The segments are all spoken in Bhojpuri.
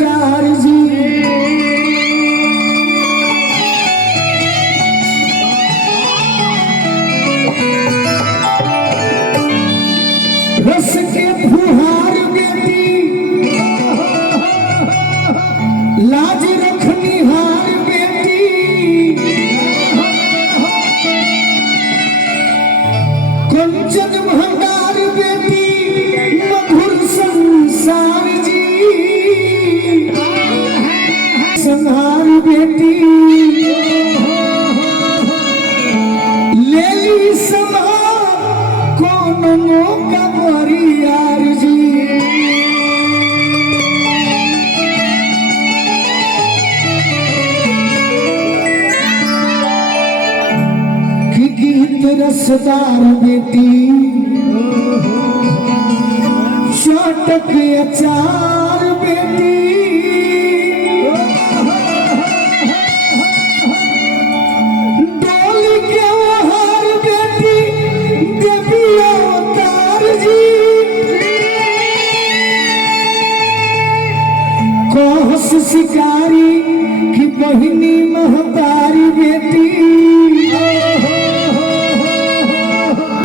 नमस्कार जी। रस के फुहार बेटी लाज रखनी हार बेटी कंचन भंडार बेटी मधुर संसार जी संहार बेटी लेली सभा कौन मौका यार जी। कि गीत रसदार बेटी चटक अचार बेटी डोली के हार बेटी देवी अवतार जी कोहस शिकारी की बहिनी महतारी बेटी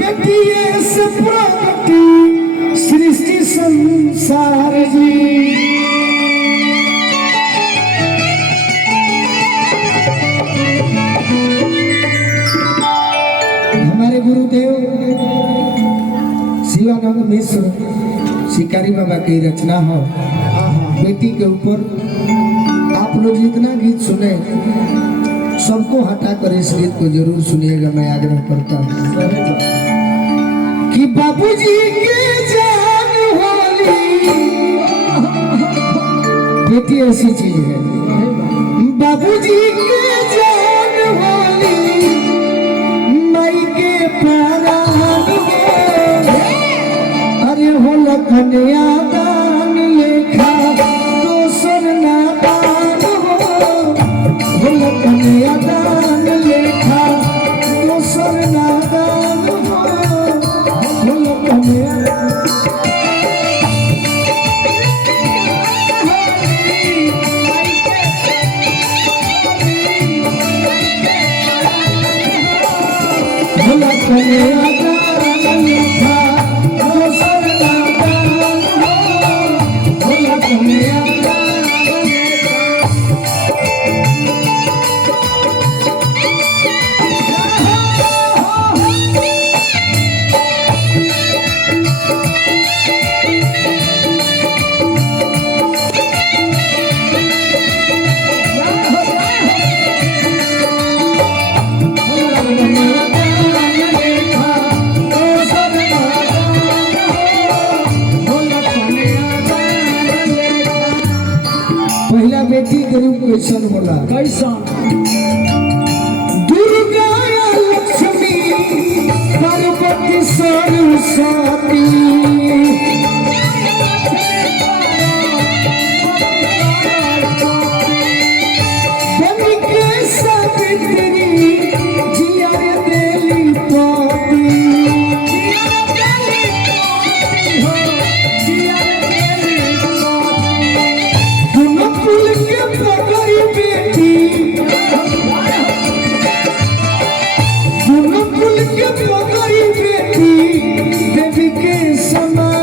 बेटी ऐसे प्रगति सृष्टि संसार जी। हमारे गुरुदेव शिवानंद मिश्र शिकारी बाबा की रचना हो बेटी के ऊपर। आप लोग जितना गीत सुने सबको हटाकर इस गीत को जरूर सुनिएगा, मैं आग्रह करता हूँ कि बाबूजी के जान वाली बेटी ऐसी चीज है। बाबूजी के जान वाली माई के प्राण अरे हो लखनिया दान लेखा दोसर ना दान हो लखनिया दान लेखा दोसर ना दान हो लखनिया पहला बेटी के रूप कैसन होला कैसन दुर्गा लक्ष्मी पार्वती सरस्वती बनी के सावित्री जिया देली पति देवी के समान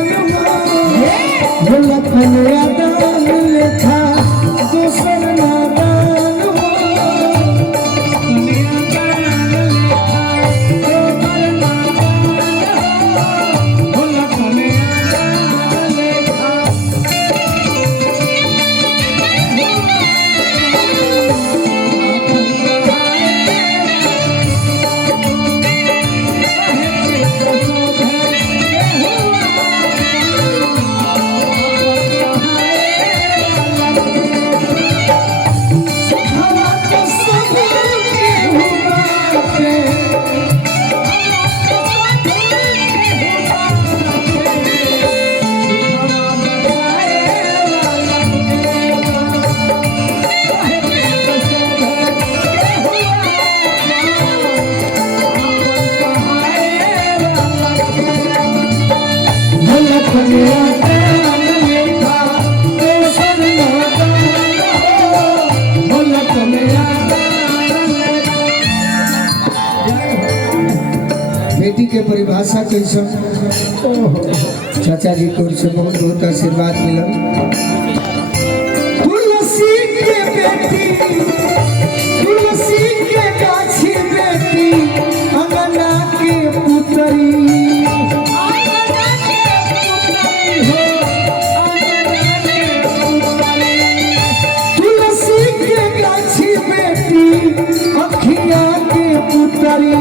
बेटी के परिभाषा कैसा चाचा जी को ओर से बहुत बहुत आशीर्वाद मिला। तुलसी के बेटी, तुलसी के गाछी बेटी, अंगना के पुतरी, तुलसी के गाछी बेटी, अखिया के पुतरी,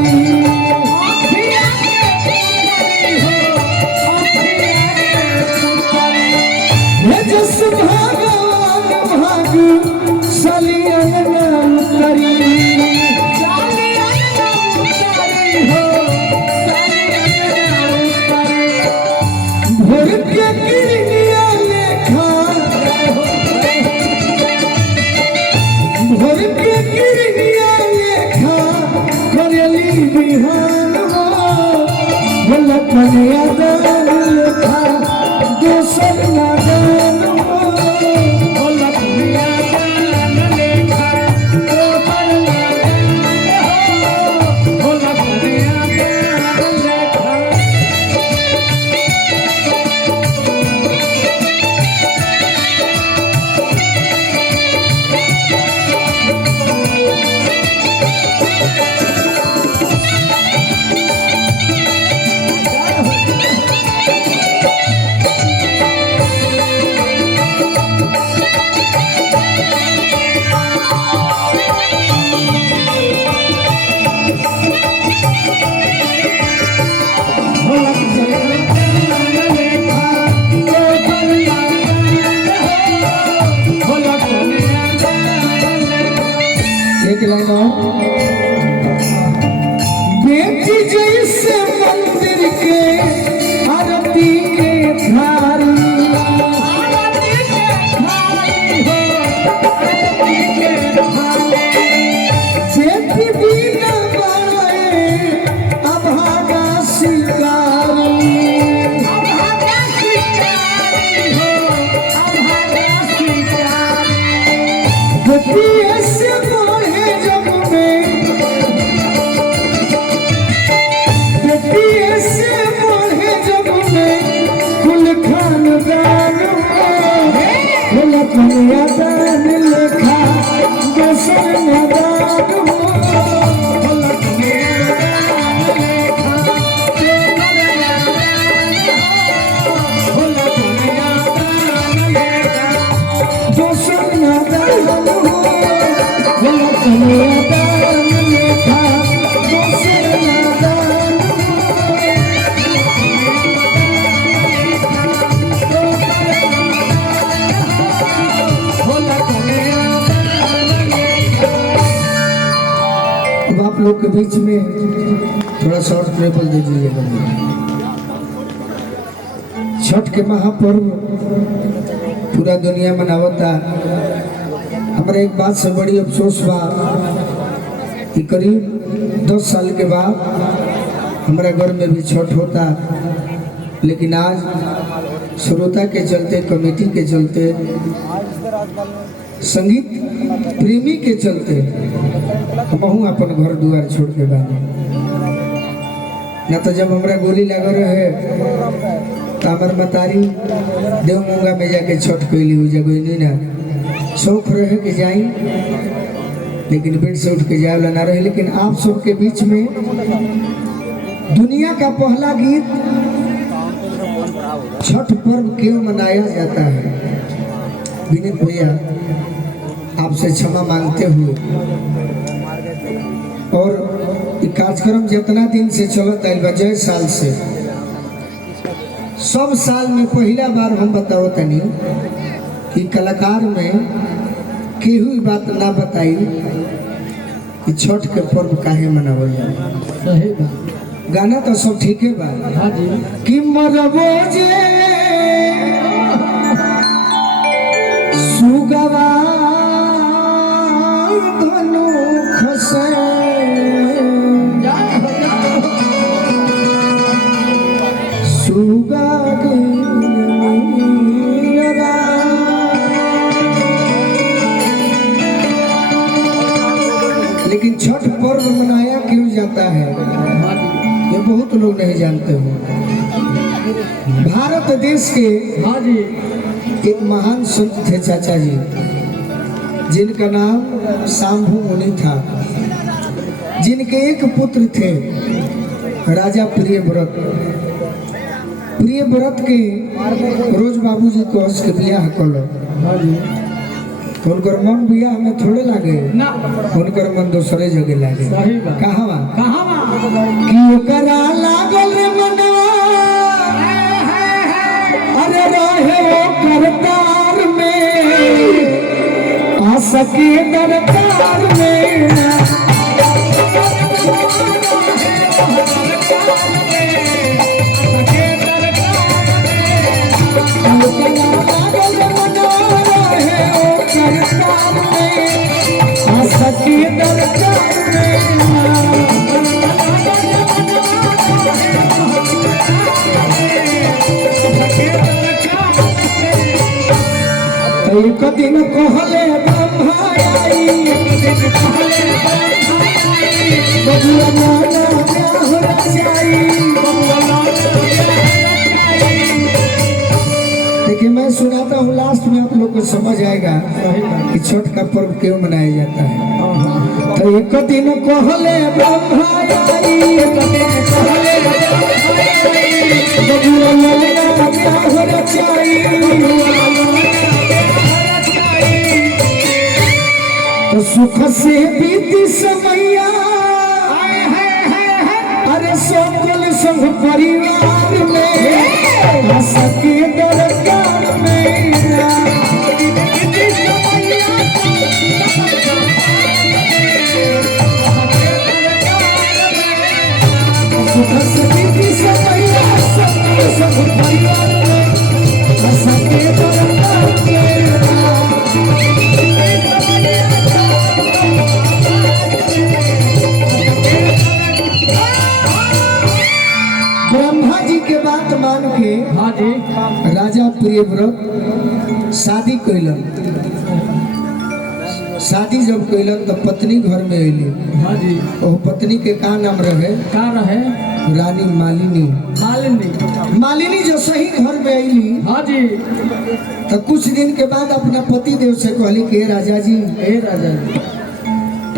जस भगवान भाग सलियन उतरी, भोर के किरनिया लेखा, भोर के किरनिया लेखा करेली बिहान लखनिया दान लेखा दोसर नादान बेटी जैसे मंदिर के आरती के थारी, बेटी बिना बड़े अभागा शिकारी, बेटी ऐसे बढ़े जग में, बेटी ऐसे बढ़े जग में, कुल खानदान कन्या दान लेखा दोसर नादान दोसर नादान आप लोग के बीच में थोड़ा शॉर्ट ट्रेवल दे दीजिएगा। छठ के महापर्व पूरा दुनिया मनावता। हमारे एक बात से बड़ी अफसोस बा कि करीब 10 साल के बाद हमारे घर में भी छठ होता, लेकिन आज श्रोता के चलते, कमेटी के चलते, संगीत प्रेमी के चलते हमहू अपन घर दुआर छोड़ के बानी। न तो जब हमरा गोली लगा रहे तो हमार मतारी देवमूंगा में जाके छठ कैली हो जगह ना शौक रहे कि जाई, लेकिन बेड से उठ के जाए ना रहे। लेकिन आप सबके बीच में दुनिया का पहला गीत छठ पर्व क्यों मनाया जाता है, विनीत भैया आपसे क्षमा मांगते हुए, और ये कार्यक्रम जितना दिन से चलता है बजय साल से, सब साल में पहला बार हम बताओ तनी कि कलाकार में केहू बात ना बताई कि छठ के पर्व काहे मनावल जाला। सही बात, गाना तो सब ठीक है बा कि मरबो जे सुगवा धनु खसे, सुगा लेकिन छठ पर्व मनाया क्यों जाता है, ये बहुत लोग नहीं जानते हो, भारत देश के हाँ जी एक महान संत थे चाचा जी, जिनका नाम शाम्भू मुनि था, जिनके एक पुत्र थे राजा प्रियव्रत। प्रियव्रत के रोज बाबूजी को हंस के बियाह कलो। हाँ जी उनकर मन बियाह में थोड़े लागे ना, उनकर मन दूसरे जगह लागे। सही बात। कहवा कहाँ कि ओकरा लागल रे मनवा, अरे रहे वो करतार में, आ सके दरकार में। एक दिन कहले ब्रह्मा आई, बबुआ नाना ब्याह रचाई। देखिए मैं सुनाता हूँ, लास्ट में आप लोग को समझ आएगा कि छठ का पर्व क्यों मनाया जाता है। तो एक दिन कहले ब्रह्मा आई, बबुआ नाना ब्याह रचाई। तो सुख से बीती समैया, अरे सकल सब परिवार में, आ सके दरकार में। सुख से बीती समैया, सकल सब परिवार में, आ सके दरकार में। ब्रह्मा जी के बात मान के हाँ जी राजा प्रियव्रत शादी कैलन। शादी जब कैलन तो पत्नी घर में अली। हाँ जी वो पत्नी के का नाम रहे? का रहे? रानी मालिनी। मालिनी। मालिनी जो सही घर में अली, हाँ जी तो कुछ दिन के बाद अपना पति देव से कहली कि राजा जी, ए राजा जी,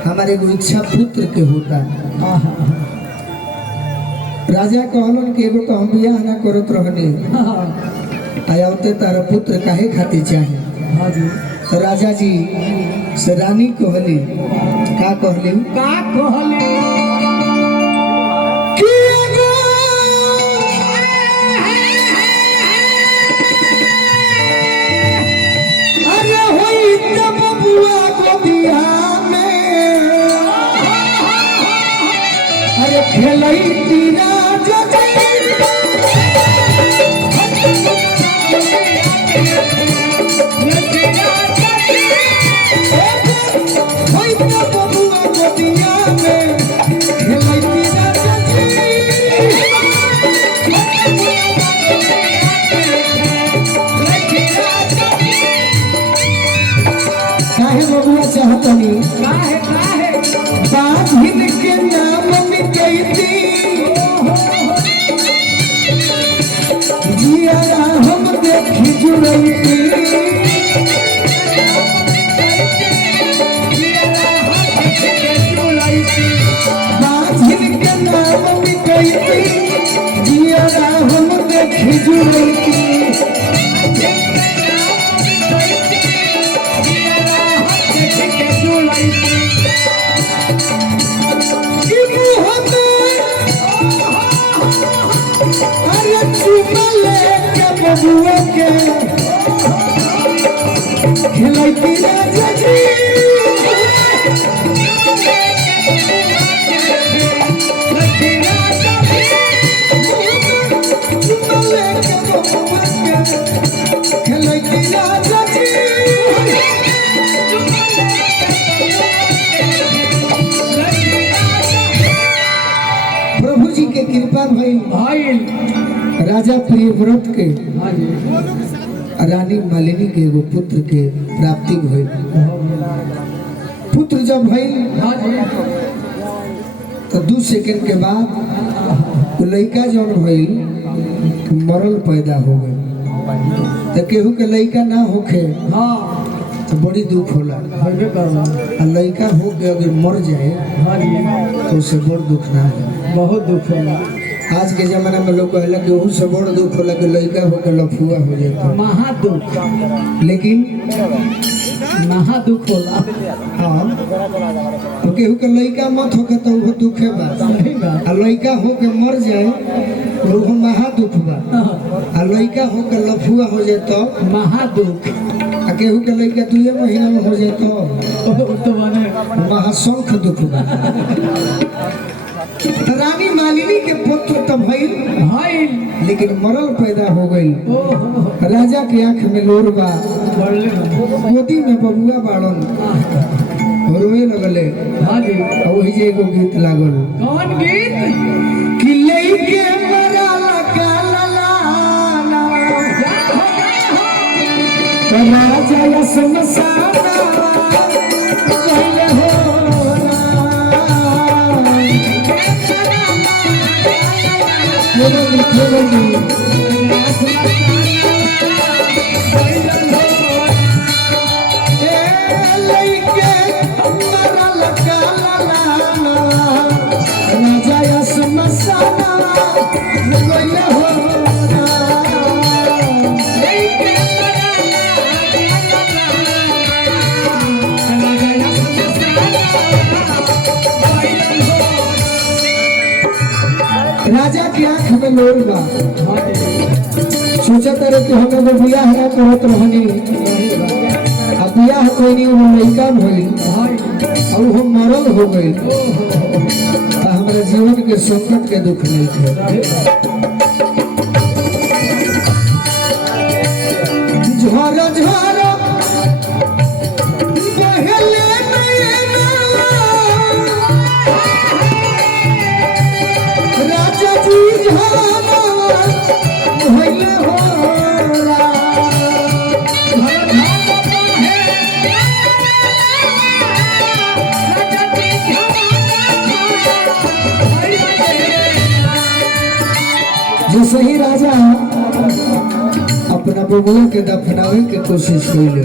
हमारे को इच्छा पुत्र के होता है। हाँ हाँ राजा कहलन कि एगो तो हम बियाह ना करत रहनी, हाँ आयावते तारा पुत्र काहे खातिर चाहे। हाँ जी तो राजा जी से रानी कहली, का कहली? का कहली? कि एगो अरे होई त बबुआ गोदिया में, अरे खेलई तीरा बबुआ चाहतनी बाधिन के नाम मिटैती, जियारा हम देखी जुड़ैती। बाधिन के नाम मिटैती, जियारा हम देखी जुड़ैती। बबुआ के खेलैती राजा जी, खेलैती राजा जी। प्रभु जी के कृपा भई राजा प्रियव्रत के रानी मालिनी के एगो पुत्र के प्राप्ति भइल। पुत्र जब भइल तो 2 सेकंड के बाद लड़का जौन भइल मरल पैदा हो गए तो केहू के लड़का ना होखे हाँ तो बड़ी दुख होला। होबे करला आ लड़का हो के अगर मर जाए हाँ जी तो उससे बड़ दुख ना है। बहुत दुख होला। आज के जमाना में लोग कहला कि ओहू से बड़ दुख होला कि लड़का हो के लफुआ हो जाता, महा दुख लेकिन महा दुख होला। हाँ तो केहू के लड़का मत होके तो वो दुखे बा, सही बात। आ लड़का हो के मर जाए तो वो महा दुख बा, आ लड़का हो के लफुआ हो जाए तो महा दुख। आ केहू के लड़का 2 महीना में हो जाए तो बने महाशंख दुख बा। तो रानी मालिनी के पुत्र तो भइल हाय लेकिन मरल पैदा हो गई। ओहो राजा के आंख में लोर बा, बढ़ले गोदी में बबुआ बाड़न, रोए लगले। हाँ जी और वही जे एगो गीत लागल कौन गीत? कि लइके मरल काला राजा यस मसाना कहले हो राजा की आंख में लोर बा। सोचा तारे कि हम एगो बियाह ना करत रहनी, अब बियाह कोई वो लड़का भइल और वो मरल हो गई तो हमारे जीवन के संकट के दुख नहीं थे। झोरो झोरो बहले राजा जी झोरो भइले होला। जो सही राजा अपना बबुआ के दफनावे के कोशिश कैले,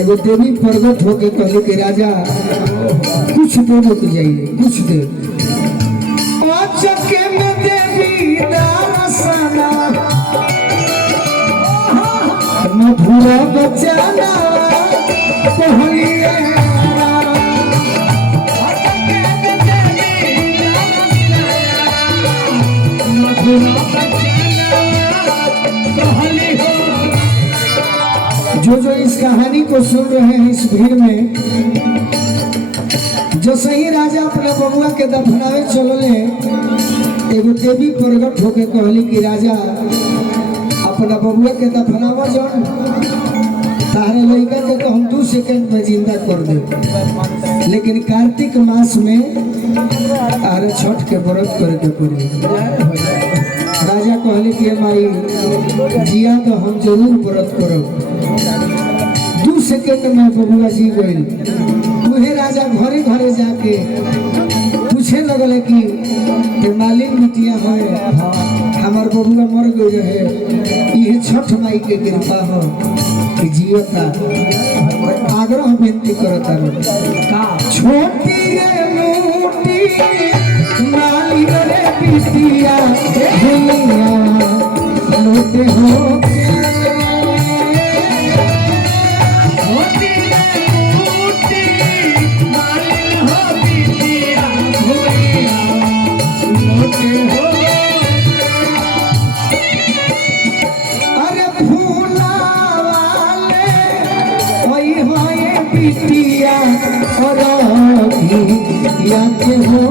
एगो देवी प्रगट होके कहले कि राजा कुछ तो रुक जाइए, कुछ देर। चक्के में देवी दर्शना मधुरा बचाना कहलिए जो इस कहानी को सुन रहे हैं इस भीड़ में, जो सही राजा अपना बबुआ के दफनावे चलले, एगो देवी प्रगट होके कहली कि राजा अपना बबुआ के दफनावा जौन तारे लड़का के तो हम 2 सेकंड में जिंदा कर दे, लेकिन कार्तिक मास में तारे छठ के व्रत करके पड़ी। राजा कहले कि माई जिया तो हम जरूर व्रत करब। 2 सेकंड में बबुआ जी गई। उहे राजा घरे घरे जाके पूछे लगल कि मालिन बिटिया है हमार बबुआ मर गए रहे, ये छठ माई के कृपा हो कि जीवता। आग्रह बेनती करता छोटी रे मोटी मालिन रे बिटिया लोटे हो बिटिया और याद हो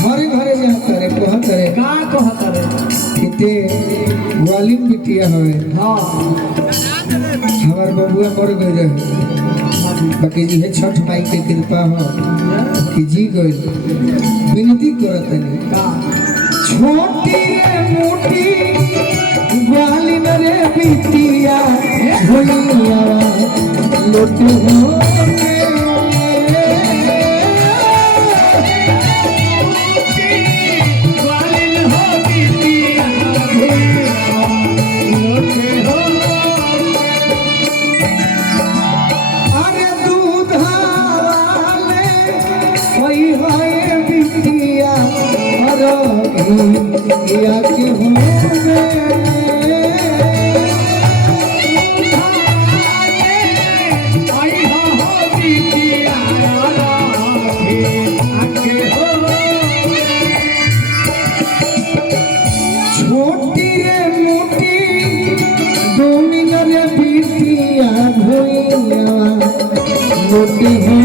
घरे घरे जाता रे कहत रे का कहत रे किते वालिन बिटिया हवे। हाँ हमार बबुआ मर गए रहे, बाकी जी है छठ माई के कृपा हो कि जी गई। विनती करत नहीं छोटी रे मोटी ग्वाली रे बिटिया भैया लोट हो अरे दूध वाले कोई है बिटिया और या के छोटी रे मोटी दोनी रे बिटिया भैया मोटी हो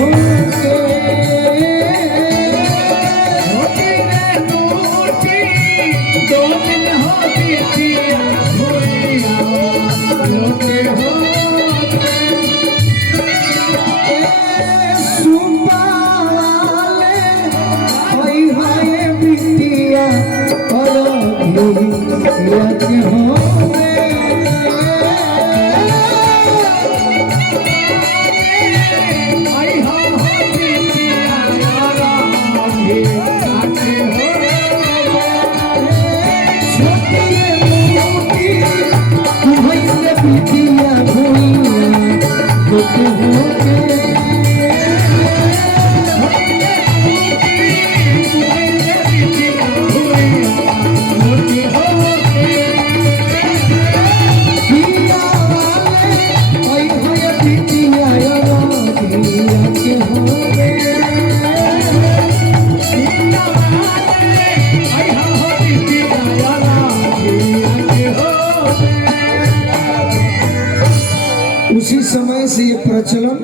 उसी समय से ये प्रचलन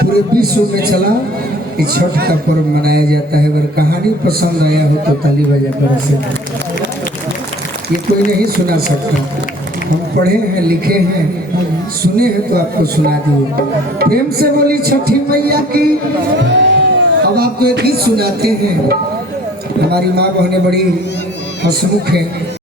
पूरे विश्व में चला कि छठ का पर्व मनाया जाता है। अगर कहानी पसंद आया हो तो ताली बजाकर ऐसे ये कोई नहीं सुना सकता। हम पढ़े हैं, लिखे हैं, सुने हैं तो आपको सुना दिए। प्रेम से बोली छठी मैया की। अब आपको एक गीत सुनाते हैं। हमारी माँ बहनें बड़ी हंसमुख हैं।